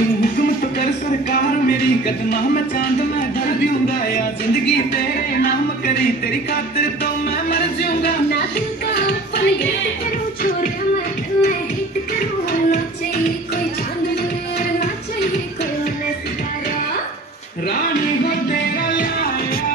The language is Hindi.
तू हुक्म तो कर सरकार मेरी कदमा में चांद मैं धर दूंगा या जिंदगी तेरे नाम करी तेरी खातिर तो मैं मर जाऊंगा ना दिल का अपन गेट करूं छोरे मैं हिट करूं ना चाहिए कोई चांद ना चाहिए कोई मन सितारा रानी हो तेरा लाया